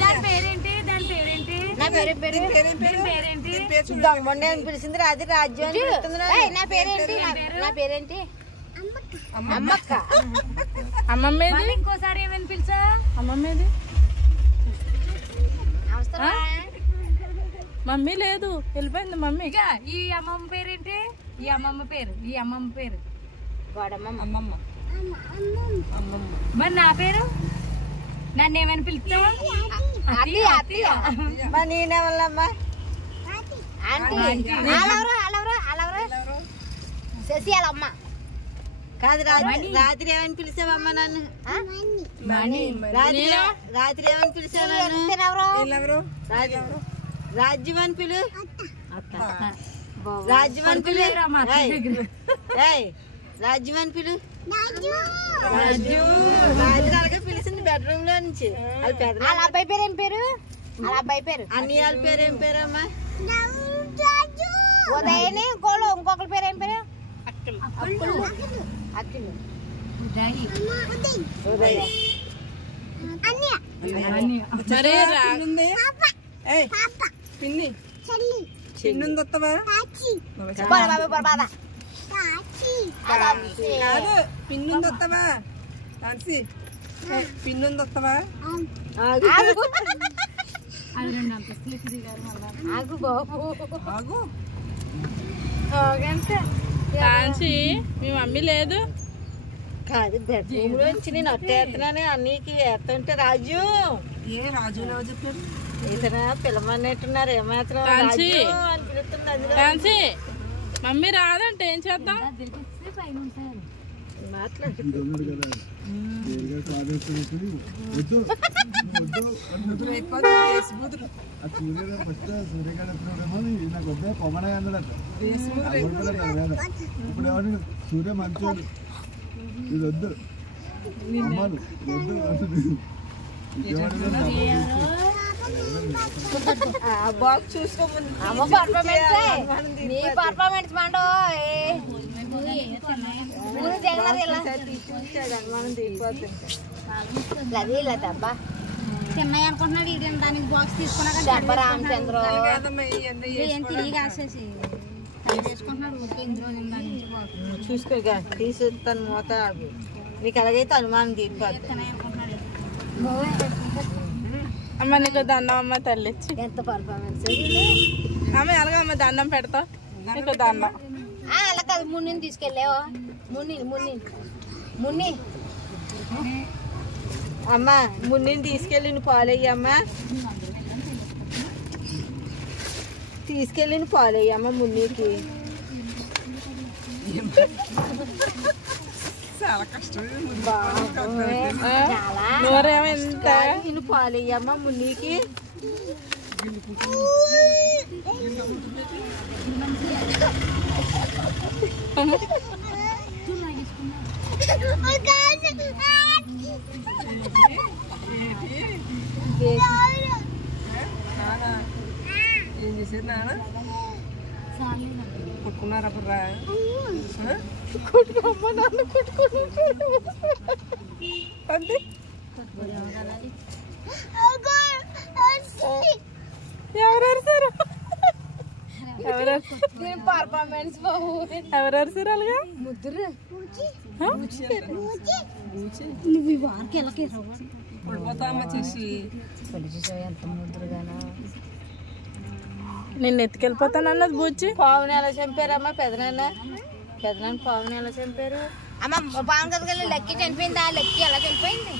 దాని పేరేంటి నా పేరేంటి దొంగ అని పిలిచింది రాజు రాజ్యం నా పేరేంటి అమ్మక్క అమ్మమ్మేది ఇంకోసారి ఏమని పిలిచా అమ్మమ్మేది మమ్మీ లేదు వెళ్ళిపోయింది మమ్మీ ఈ అమ్మమ్మ పేరేంటి ఈ అమ్మమ్మ పేరు అమ్మమ్మ మరి నా పేరు నన్ను ఏమని పిలుస్తావా నేనే వాళ్ళమ్మా శశి వాళ్ళమ్మ కాదు రాత్రి ఏమని పిలిచావమ్మా నన్ను రాత్రి ఏమని పిలిచావు రాజ్యం అని పిలు రాజ్యం అని పిలు రాజ్యం అని పిలు రాజు అలాగే పిలిచింది బెడ్రూమ్ లో నుంచి వాళ్ళ అబ్బాయి పేరు ఏం పేరు అన్నయ్య వాళ్ళ పేరు ఏం పేరమ్మా ఉదయని ఇంకొకరి పేరు ఏం పేరు అక్కలు పిన్ని చిన్నుందొత్తవా పిన్నుందొత్తవా పిన్నుందొత్తవా ఆగు బాబు ఆగు కాంచి మీ మమ్మీ లేదు కాదు బెడ్రూమ్ లోంచి నేను అట్టేస్తున్నాను అన్నీకి వేస్తుంటే రాజు రాజు చెప్పారు ఇతను పిల్లమన్నట్టున్నారు ఏమాత్రం కాంచి అని పిలుస్తుంది కాంచి మమ్మీ రాదంటే ఏం చేద్దాం సూర్య మంచోడు ఇది వద్దు బాక్స్ చూసుకోమని పర్ఫార్మెన్స్ మాండో అబ్బా చిన్నయ్య అనుకుంటున్నాడు ఇది దానికి బాక్స్ తీసుకున్నాక రామచంద్ర చూసుకోగా తీసేస్తాను మూత నీకు అలాగైతే అనుమానం తీరిపోద్ది అమ్మ నీకు దండం అమ్మ తల్లిచ్చి ఎంత పర్ఫార్మెన్స్ అమ్మ అలాగే అమ్మ దండం పెడతా నీకు దండం అలా కాదు మున్నిని తీసుకెళ్ళావా మున్ని అమ్మా మున్నిని తీసుకెళ్ళి నువ్వు పాలయ్యమ్మా తీసుకెళ్ళి పాలయ్యమ్మ మున్నికి చాలా కష్టం నోరేమో ఎంత నువ్వు పాలయ్యమ్మ మున్నికి ఏం చేసేది నాన్న కొట్టుకున్నారా కొట్టుకోమ్మ నాన్న కొట్టుకుంటాడు అంతే ఎవరెవరు పర్ఫార్మెన్స్ బాబు ఎవరెవరు సార్ అలాగా నువ్వు ఈ వారికి వెళ్ళకే పడిపోతామా చేసి ఎంత ముద్దురుగానా నిన్ను ఎత్తుకెళ్ళిపోతాను అన్నది బూచి పావుని ఎలా చంపారమ్మా పెదనాన్న పావుని ఎలా చంపారు అమ్మ పావును కదా లెక్కి చనిపోయింది ఆ లెక్కి ఎలా చనిపోయింది